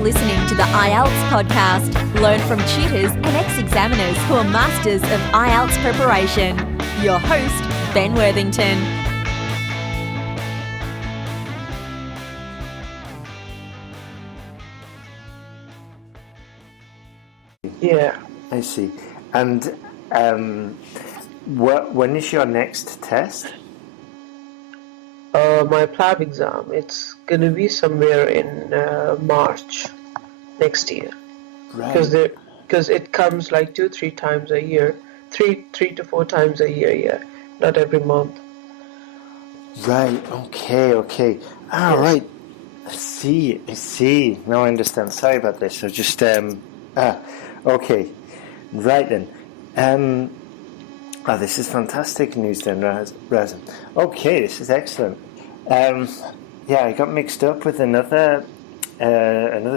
listening to the IELTS podcast. Learn from tutors and ex-examiners who are masters of IELTS preparation. Your host, Ben Worthington. Yeah. I see. And when is your next test? My PLAB exam, it's going to be somewhere in March next year. Right. Because it comes like 2-3 times a year, three to 4 times a year, yeah, not every month. Right, okay. Ah, Yes. right. I see. Now I understand. Sorry about this. I just, okay. Right then. This is fantastic news then, Raza. Okay, this is excellent. I got mixed up with another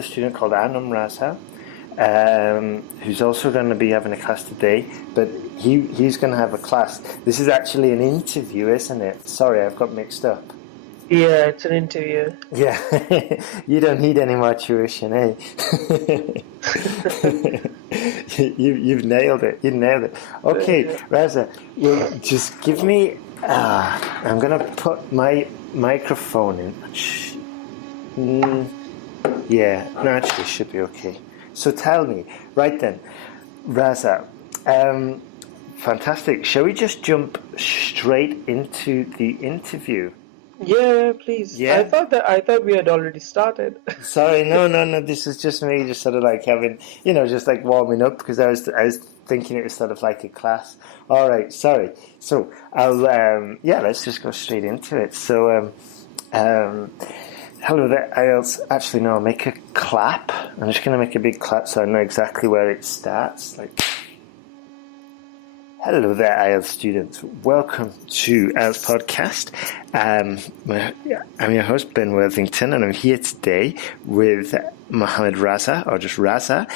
student called Raza, who's also going to be having a class today, but he's going to have a class. This is actually an interview, isn't it? Sorry, I've got mixed up. Yeah, it's an interview. Yeah, you don't need any more tuition, eh? You've nailed it. You nailed it. Okay, Raza, just give me. I'm gonna put my microphone in. Actually, it should be okay. So tell me, right then, Raza. Fantastic. Shall we just jump straight into the interview? Yeah, please. Yeah. I thought we had already started. Sorry, no. This is just me, just sort of like having, just like warming up because I was thinking it was sort of like a class. All right, sorry. So I'll let's just go straight into it. So hello there, IELTS. Actually, no, I'll make a clap. I'm just going to make a big clap so I know exactly where it starts. Like. Hello there, IELTS students. Welcome to IELTS Podcast. I'm your host, Ben Worthington, and I'm here today with Mohammed Raza, or just Raza,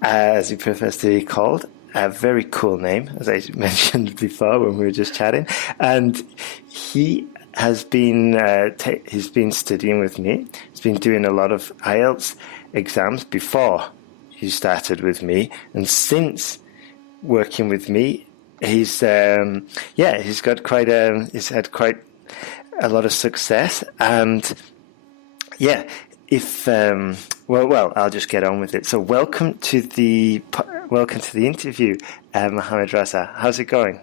as he prefers to be called. A very cool name, as I mentioned before when we were just chatting. And he has been he's been studying with me. He's been doing a lot of IELTS exams before he started with me, and since working with me, he's had quite a lot of success, and I'll just get on with it. So welcome to the interview, Mohammed Raza. How's it going?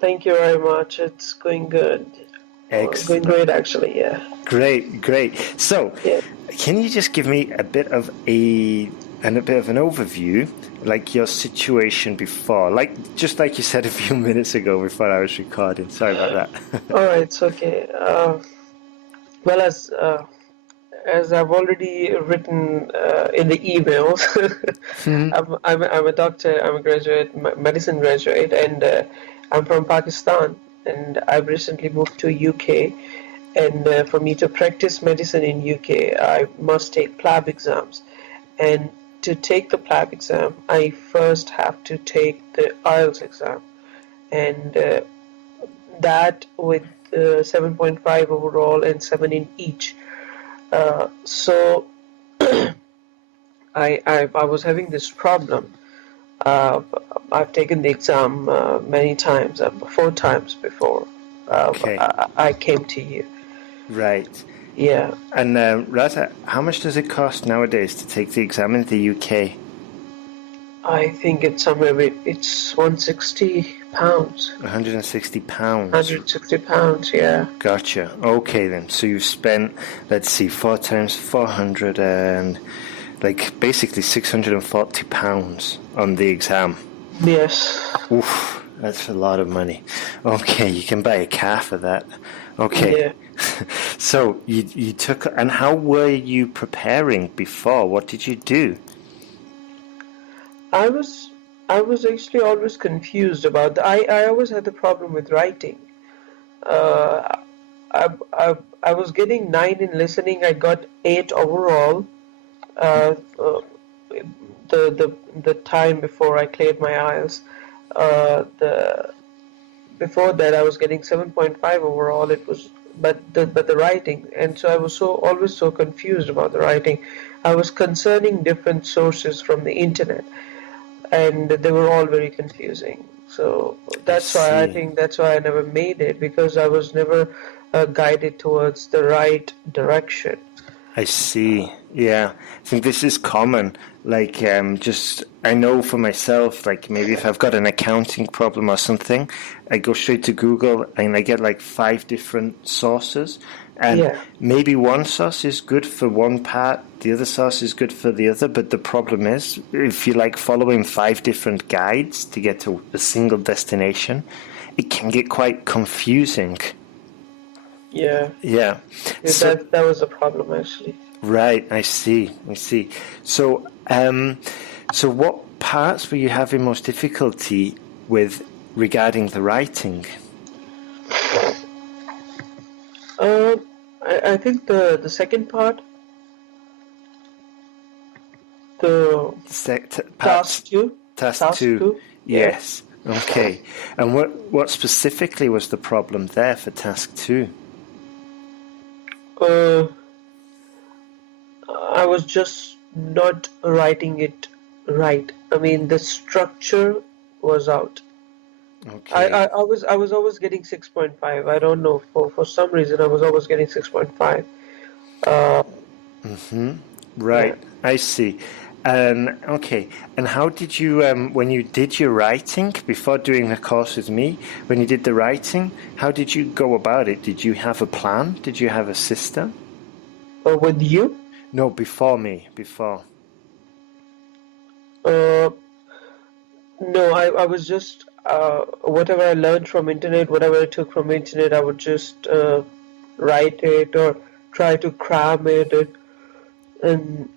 Thank you very much. It's going good. Excellent. It's going great, actually. Yeah. Great. So, Can you just give me a bit of an overview, like your situation before, just like you said a few minutes ago before I was recording. Sorry about that. All right, it's okay. Well, as I've already written in the emails, I'm a doctor. I'm a graduate, medicine graduate, and I'm from Pakistan. And I've recently moved to UK. And for me to practice medicine in UK, I must take PLAB exams. And to take the PLAB exam, I first have to take the IELTS exam, and that with 7.5 overall and 7 in each. So I was having this problem. I've taken the exam many times, 4 times before I came to you. Right. Yeah. And Raza, how much does it cost nowadays to take the exam in the UK? I think it's it's £160. £160. £160, yeah. Gotcha. Okay then. So you've spent, let's see, 4 times 400 and basically £640 on the exam. Yes. Oof, that's a lot of money. Okay, you can buy a car for that. Okay. Yeah. So you took, and how were you preparing before? What did you do? I was actually always confused about I always had the problem with writing. I was getting 9 in listening. I got 8 overall. The time before I cleared my IELTS, before that I was getting 7.5 overall. It was but the writing, and so I was always so confused about the writing. I was concerning different sources from the internet, and they were all very confusing. So that's why I think that's why I never made it, because I was never guided towards the right direction. I see. Yeah, I think this is common. Like, I know for myself, like maybe if I've got an accounting problem or something, I go straight to Google and I get like 5 different sources. And maybe one source is good for one part, the other source is good for the other. But the problem is, if you like following 5 different guides to get to a single destination, it can get quite confusing. Yeah. So, that was a problem, actually. Right, I see. So, so what parts were you having most difficulty with regarding the writing? I think the second part, task two. Task two. Yes. Yeah. Okay. And what specifically was the problem there for task 2? I was just not writing it right. I mean, the structure was out. Okay. I was always getting 6.5. I don't know, for some reason I was always getting 6.5. Right. Yeah. I see. Okay. And how did you, when you did your writing, before doing the course with me, when you did the writing, how did you go about it? Did you have a plan? Did you have a system? With you? No, before me. Before. No, I was just, whatever I learned from internet, whatever I took from internet, I would just write it or try to cram it. And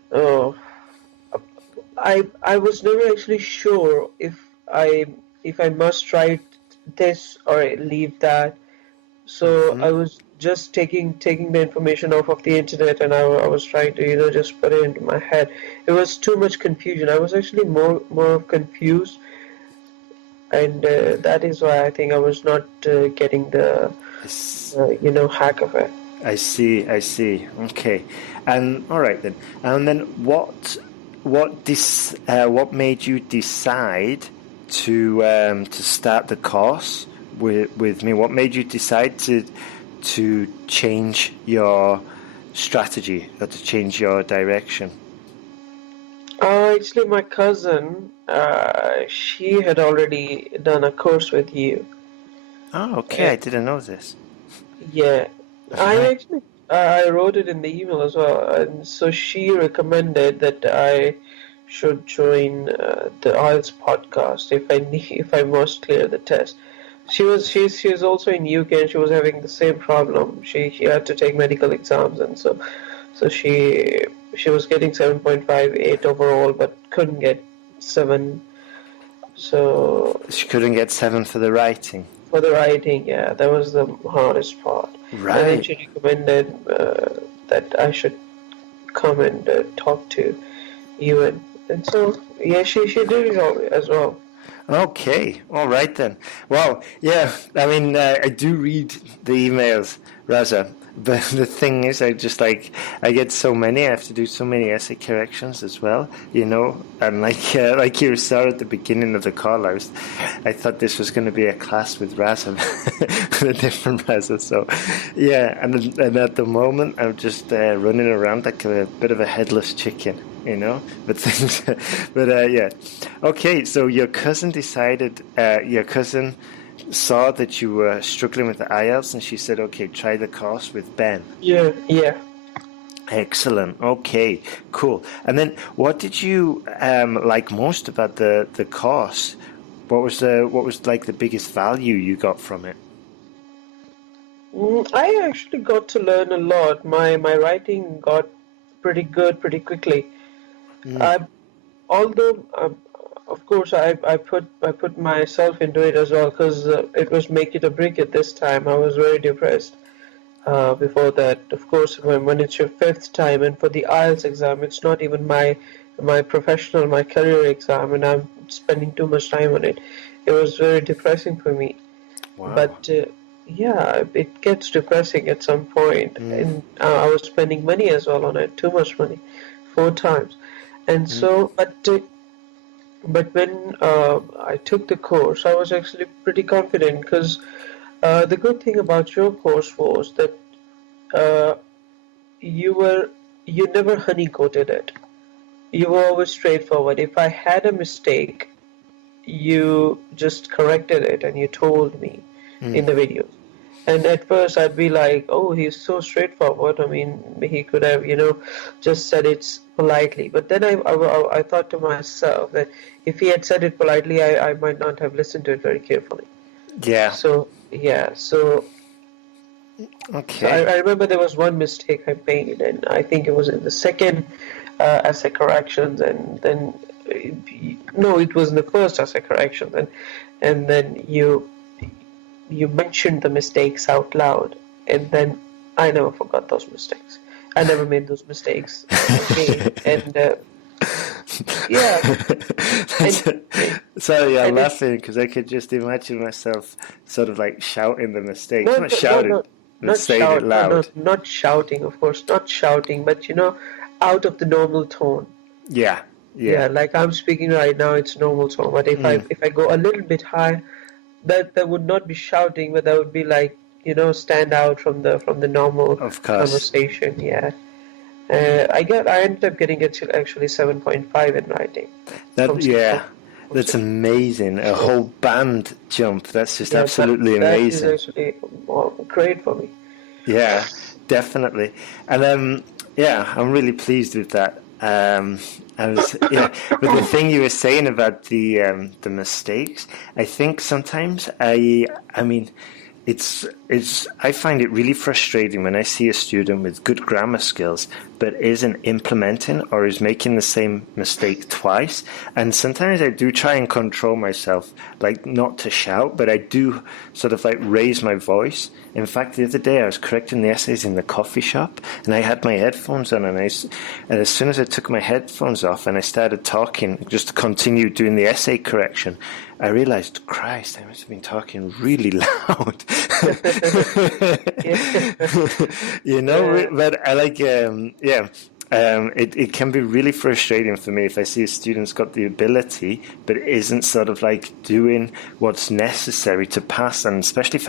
I was never actually sure if I must write this or leave that. So I was just taking the information off of the internet, and I was trying to just put it into my head. It was too much confusion. I was actually more confused, and that is why I think I was not getting the hack of it. I see. Okay, and all right then. And then what made you decide to start the course with me? What made you decide to change your strategy or to change your direction? Actually, my cousin, she had already done a course with you. Oh, okay. I didn't know this. Yeah. I wrote it in the email as well, and so she recommended that I should join the IELTS podcast if I must clear the test. She's also in UK, and she was having the same problem. She had to take medical exams, and so she was getting 7.58 overall, but couldn't get 7. So she couldn't get 7 for the writing. For the writing, yeah, that was the hardest part. Right. And then she recommended that I should come and talk to you, and so yeah, she did it all as well. Okay, all right then. Well, yeah, I mean, I do read the emails, Raza, but the thing is, I get so many. I have to do so many essay corrections as well, and like you saw at the beginning of the call, I thought this was going to be a class with Raza, a different Raza. So, yeah, and at the moment, I'm just running around like a bit of a headless chicken. Yeah. Okay, so your cousin saw that you were struggling with the IELTS, and she said, okay, try the course with Ben. Yeah. Excellent. Okay, cool. And then what did you like most about the course? What was like the biggest value you got from it? I actually got to learn a lot. My writing got pretty good pretty quickly. Although of course I put myself into it as well, because it was make it or break it this time. I was very depressed before that. Of course, when it's your 5th time, and for the IELTS exam, it's not even my professional, my career exam, and I'm spending too much time on it. It was very depressing for me. Wow. But yeah, it gets depressing at some point. And I was spending money as well on it, too much money, 4 times. And so, but when I took the course, I was actually pretty confident, because the good thing about your course was that uh, you never honey-coated it. You were always straightforward. If I had a mistake, you just corrected it and you told me in the video. And at first I'd be like, oh, he's so straightforward. I mean, he could have, just said it politely. But then I thought to myself that if he had said it politely, I might not have listened to it very carefully. Yeah. So, yeah. So Okay. I remember there was one mistake I made, and I think it was in the second essay corrections, and then no, it was in the first essay corrections, and then you mentioned the mistakes out loud, and then I never forgot those mistakes. I never made those mistakes again, and yeah. Sorry, I'm laughing because I could just imagine myself sort of like shouting the mistakes. No, Not shouting, but saying it loud. not shouting, of course, not shouting, but out of the normal tone. Yeah. Yeah, like I'm speaking right now, it's normal tone. But if I go a little bit high, that would not be shouting, but that would be like stand out from the normal conversation. Yeah. I ended up getting it to actually 7.5 in writing. That's amazing. A whole band jump. That's just absolutely amazing. That is actually great for me. Yeah, definitely. And I'm really pleased with that. But the thing you were saying about the mistakes, I think sometimes I find it really frustrating when I see a student with good grammar skills but isn't implementing or is making the same mistake twice. And sometimes I do try and control myself, like not to shout, but I do sort of like raise my voice. In fact, the other day I was correcting the essays in the coffee shop, and I had my headphones on, and as soon as I took my headphones off and I started talking, just to continue doing the essay correction, I realized, Christ, I must have been talking really loud. But I like, it can be really frustrating for me if I see a student's got the ability but isn't sort of like doing what's necessary to pass, and especially if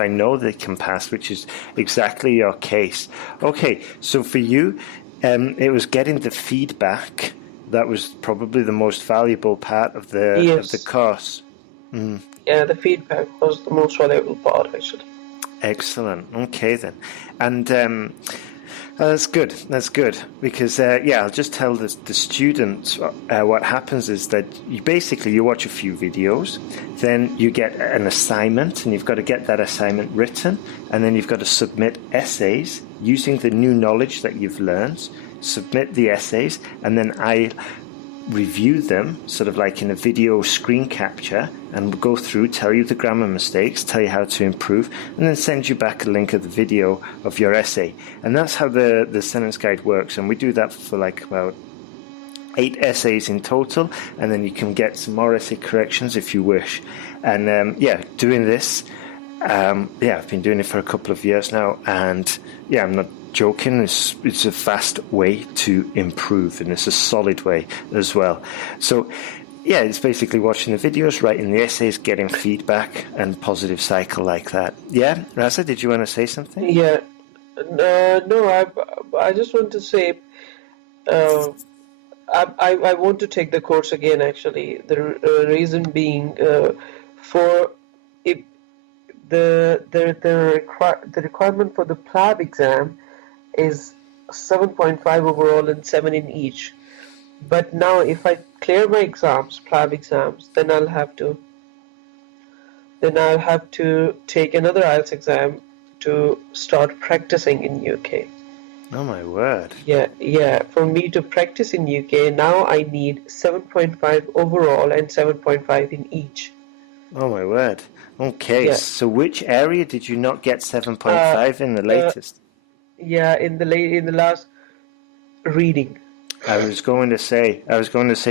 I know they can pass, which is exactly your case. Okay, so for you, it was getting the feedback that was probably the most valuable part of the course. Yeah, the feedback was the most valuable part, actually. Excellent. Okay then, and that's good. That's good because I'll just tell the students what happens is that you watch a few videos, then you get an assignment, and you've got to get that assignment written, and then you've got to submit essays using the new knowledge that you've learned. Submit the essays, and then I review them sort of like in a video screen capture, and go through, tell you the grammar mistakes, tell you how to improve, and then send you back a link of the video of your essay. And that's how the sentence guide works, and we do that for like about 8 essays in total, and then you can get some more essay corrections if you wish. And doing this, I've been doing it for a couple of years now, and I'm not joking, it's a fast way to improve, and it's a solid way as well. So it's basically watching the videos, writing the essays, getting feedback, and positive cycle like that. Raza, did you want to say something? I just want to say I want to take the course again, actually. The reason being for it, the requirement for the PLAB exam is 7.5 overall and 7 in each. But now if I clear my exams, PLAB exams, then I'll have to take another IELTS exam to start practicing in UK. Oh my word. Yeah. For me to practice in UK, now I need 7.5 overall and 7.5 in each. Oh my word. Okay, so which area did you not get 7.5 in the latest? In the last reading. I was going to say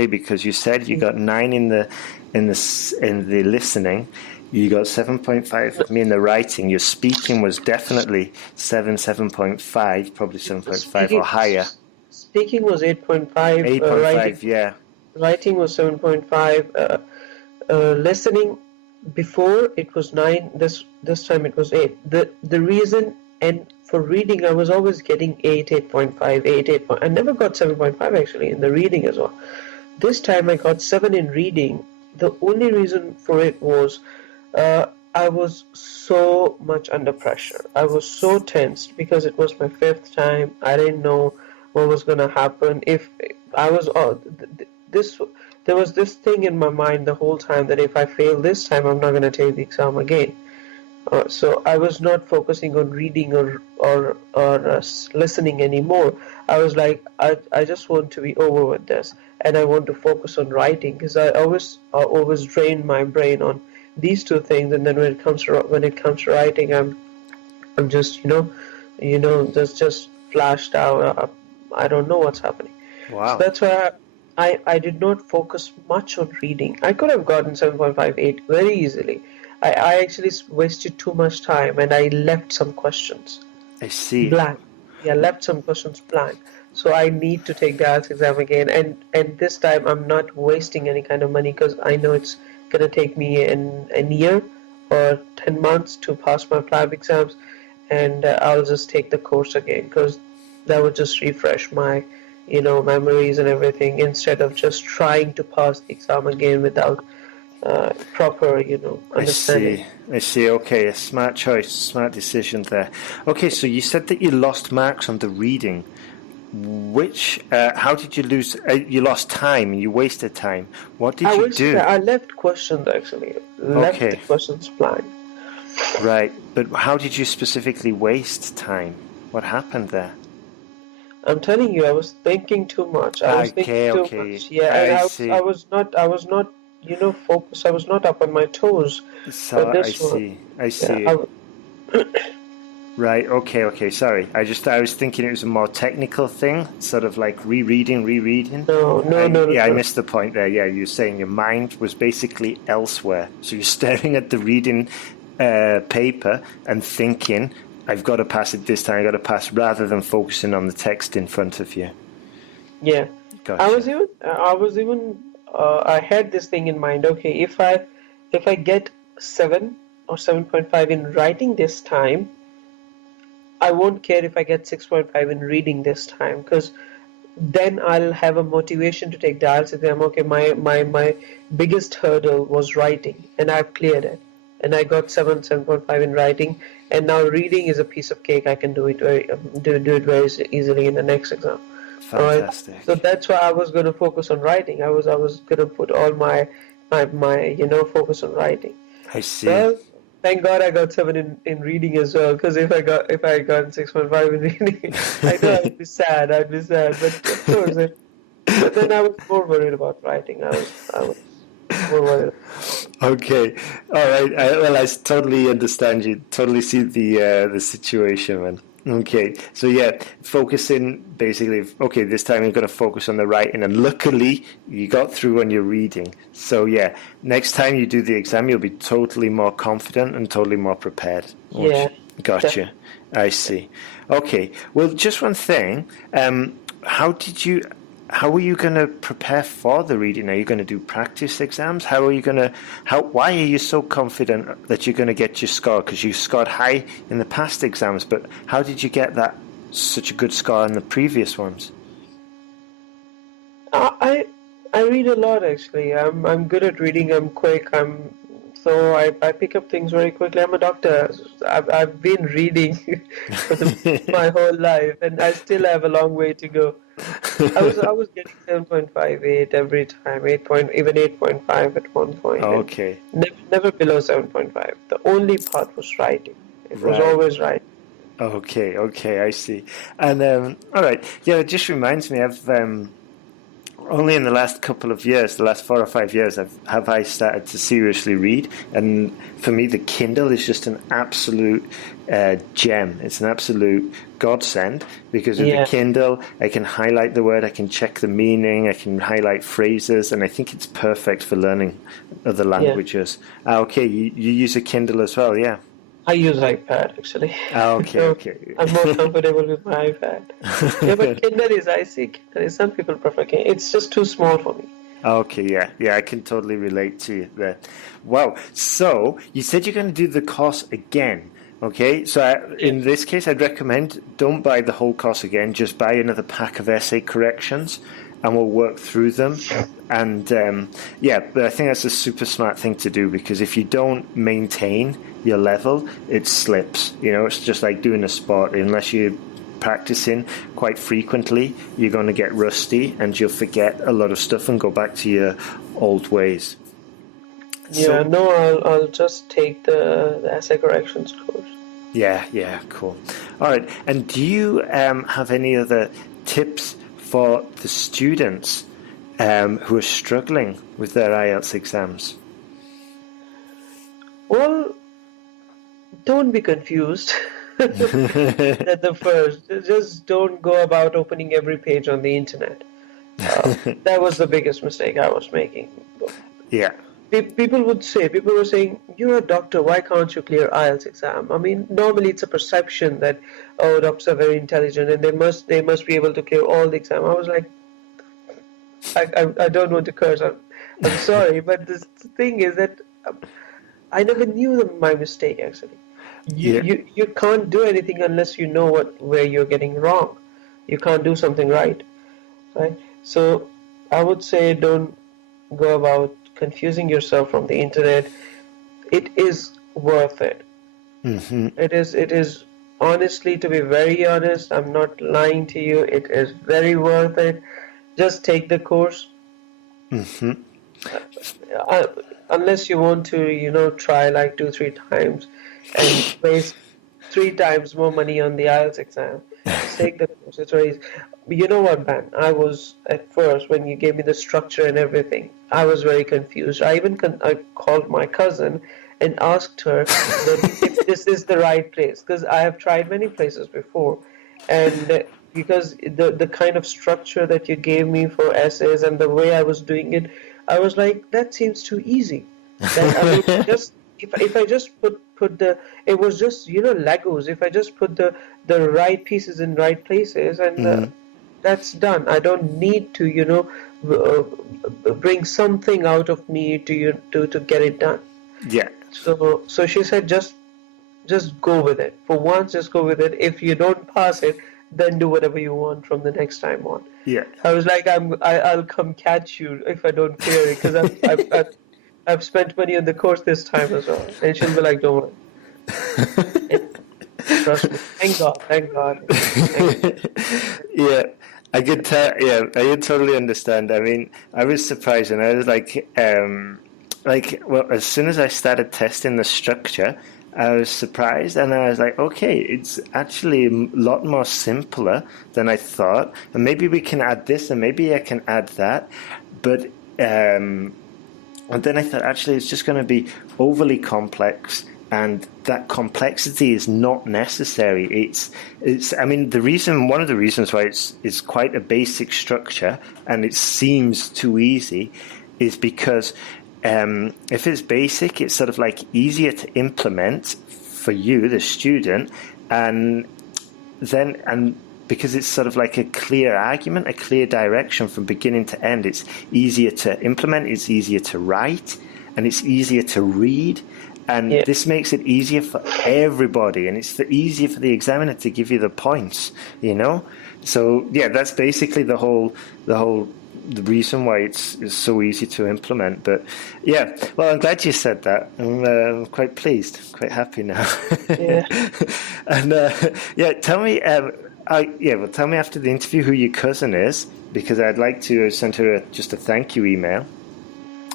because you said you got 9 in the listening, You got 7.5. I mean, the writing, your speaking was definitely 7.5, probably 7.5 or higher. Speaking was 8.5. 8.5, yeah. Writing was 7.5. Listening, before it was 9. This time it was 8. The reason, and for reading, I was always getting 8, 8.5, 8. I never got 7.5 actually in the reading as well. This time I got 7 in reading. The only reason for it was I was so much under pressure. I was so tensed because it was my 5th time. I didn't know what was going to happen. If I was there was this thing in my mind the whole time that if I fail this time, I'm not going to take the exam again. So I was not focusing on reading or listening anymore. I was like, I just want to be over with this, and I want to focus on writing, because I always drain my brain on these two things, and then when it comes to writing, I'm just just flashed out. I don't know what's happening. Wow. So that's why I did not focus much on reading. I could have gotten 7.58 very easily. I actually wasted too much time, and I left some questions blank. Yeah, left some questions blank. So I need to take the IELTS exam again, and this time I'm not wasting any kind of money, because I know it's gonna take me a year or 10 months to pass my PLAB exams, and I'll just take the course again, because that would just refresh my memories and everything, instead of just trying to pass the exam again without proper understanding. I see. Okay, a smart choice, smart decision there. Okay, so you said that you lost marks on the reading. How did you lose? You lost time. You wasted time. What did you do? I left questions actually. Left the questions blank. Right, but how did you specifically waste time? What happened there? I'm telling you, I was thinking too much. I was thinking too much. Yeah, I was not focused. I was not up on my toes. So I see. Right, okay, sorry. I was thinking it was a more technical thing, sort of like rereading. No. I missed the point there. Yeah, you're saying your mind was basically elsewhere. So you're staring at the reading paper and thinking, I've got to pass it this time, I've got to pass, rather than focusing on the text in front of you. Yeah. Gotcha. I had this thing in mind. Okay, if I get 7 or 7.5 in writing this time, I won't care if I get 6.5 in reading this time, because then I'll have a motivation to take the IELTS exam. Okay, my biggest hurdle was writing, and I've cleared it, and I got 7.5 in writing, and now reading is a piece of cake. I can do it very easily in the next exam. Fantastic. Right? So that's why I was going to focus on writing. I was going to put all my focus on writing. I see. Well, thank God I got 7 in reading as well, because if I got 6.5 in reading, I know I'd be sad. But of course, but then I was more worried about writing. I was more worried. Okay, all right. I totally understand you. Totally see the situation, man. Okay, so yeah, focusing basically. Okay, this time you're going to focus on the writing, and luckily you got through on your reading. So yeah, next time you do the exam, you'll be totally more confident and totally more prepared. Yeah, gotcha. I see. Okay, well, just one thing. How are you going to prepare for the reading? Are you going to do practice exams? Why are you so confident that you're going to get your score? Because you scored high in the past exams, but how did you get such a good score in the previous ones? I read a lot actually. I'm good at reading. I'm quick. So I pick up things very quickly. I'm a doctor. I've been reading for my whole life, and I still have a long way to go. I was getting 7.58 every time, even 8.5 at one point. Oh, okay. Never below 7.5. The only part was writing. It was always writing. Okay, I see. And all right, yeah, it just reminds me of only in the last couple of years, the last 4 or 5 years, have I started to seriously read. And for me, the Kindle is just an absolute gem. It's an absolute godsend, because with the Kindle, I can highlight the word, I can check the meaning, I can highlight phrases, and I think it's perfect for learning other languages. Okay, you use a Kindle as well, yeah? I use iPad, actually. Okay. I'm more comfortable with my iPad. But Kindle is, some people prefer Kindle. It's just too small for me. Okay, yeah, I can totally relate to you there. Wow, so you said you're going to do the course again, okay? So in this case, I'd recommend don't buy the whole course again, just buy another pack of essay corrections, and we'll work through them. And but I think that's a super smart thing to do, because if you don't maintain your level, it slips. It's just like doing a sport. Unless you're practicing quite frequently, you're going to get rusty and you'll forget a lot of stuff and go back to your old ways. I'll just take the essay corrections course. Yeah, cool. All right, and do you have any other tips for the students who are struggling with their IELTS exams? Well, don't be confused. At the first, just don't go about opening every page on the internet. That was the biggest mistake I was making. Yeah. People were saying, you're a doctor, why can't you clear IELTS exam? I mean, normally it's a perception that, doctors are very intelligent and they must be able to clear all the exam. I was like, I don't want to curse, I'm sorry, but the thing is that I never knew my mistake, actually. You can't do anything unless you know where you're getting wrong. You can't do something right? So I would say don't go about confusing yourself from the internet. It is worth it. Mm-hmm. It is, honestly, to be very honest, I'm not lying to you, it is very worth it. Just take the course. Mm-hmm. Unless you want to, try like 2-3 times and waste 3 times more money on the IELTS exam. Just take the course. It's very easy. You know what, Ben? I was, at first, when you gave me the structure and everything, I was very confused. I even I called my cousin and asked her if this is the right place, because I have tried many places before, and because the kind of structure that you gave me for essays and the way I was doing it, I was like, that seems too easy. If I just put the, it was just Legos. If I just put the right pieces in right places, and that's done. I don't need to bring something out of me to get it done. Yeah. So she said, just go with it. For once, just go with it. If you don't pass it, then do whatever you want from the next time on. Yeah. I was like, I'll come catch you if I don't clear it, because I've spent money on the course this time as well. And she'll be like, don't worry. Trust me. Thank God. Yeah. I could tell. Yeah, I could totally understand. I mean, I was surprised, and I was like, as soon as I started testing the structure, I was surprised, and I was like, okay, it's actually a lot more simpler than I thought, and maybe we can add this, and maybe I can add that, but and then I thought, actually, it's just going to be overly complex. And that complexity is not necessary. It's. I mean, one of the reasons why it's quite a basic structure and it seems too easy, is because if it's basic, it's sort of like easier to implement for you, the student, and because it's sort of like a clear argument, a clear direction from beginning to end. It's easier to implement. It's easier to write, and it's easier to read. And this makes it easier for everybody, and it's easier for the examiner to give you the points, So that's basically the reason why it's so easy to implement. But well, I'm glad you said that. I'm quite pleased, quite happy now. Yeah. And tell me, tell me after the interview who your cousin is, because I'd like to send her just a thank you email.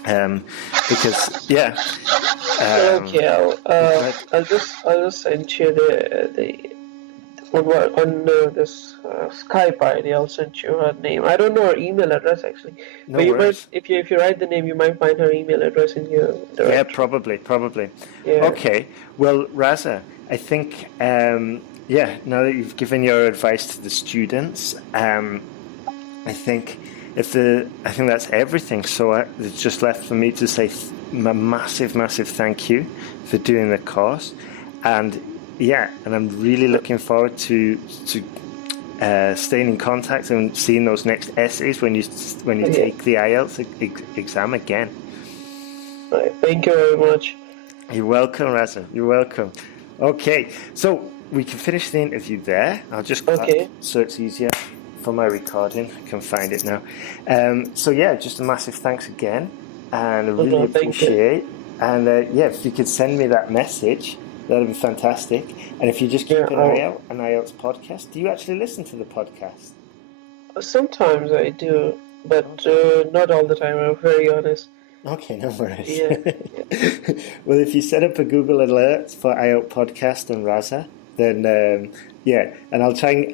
Because okay, I'll just send you this Skype ID. I'll send you her name. I don't know her email address actually, No but you might, worries. if you write the name, you might find her email address in your directory. Yeah, probably. Yeah. Okay. Well, Raza, I think now that you've given your advice to the students, I think that's everything. So it's just left for me to say a massive thank you for doing the course, and I'm really looking forward to staying in contact and seeing those next essays when you take the IELTS exam again. Right. Thank you very much. You're welcome, Raza. You're welcome. Okay, so we can finish the interview there. I'll just cut so it's easier for my recording. I can find it now. Just a massive thanks again, and I really appreciate. And if you could send me that message, that'd be fantastic. And if you just keep an eye out on IELTS podcast, do you actually listen to the podcast? Sometimes I do, but not all the time. I'm very honest. Okay, no worries. Yeah. Well, if you set up a Google alert for IELTS podcast and Raza, then and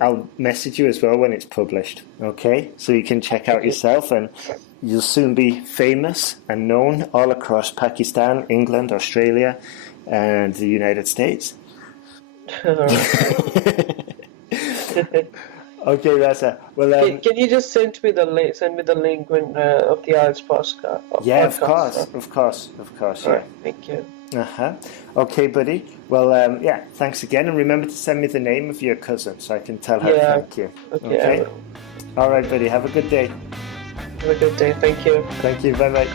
I'll message you as well when it's published. Okay, so you can check out yourself, and you'll soon be famous and known all across Pakistan, England, Australia, and the United States. Okay, Raza. Well, can you just send me the link? Send me the link of the IELTS podcast. Yeah, of course. All right, thank you. Okay, buddy. Well, thanks again, and remember to send me the name of your cousin so I can tell her thank you. Okay. All right, buddy. Have a good day. Have a good day. Thank you. Thank you. Bye.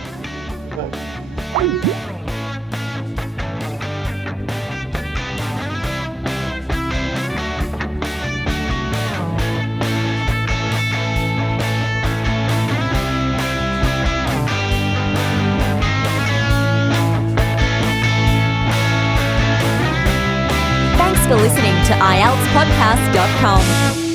Thanks for listening to IELTSPodcast.com.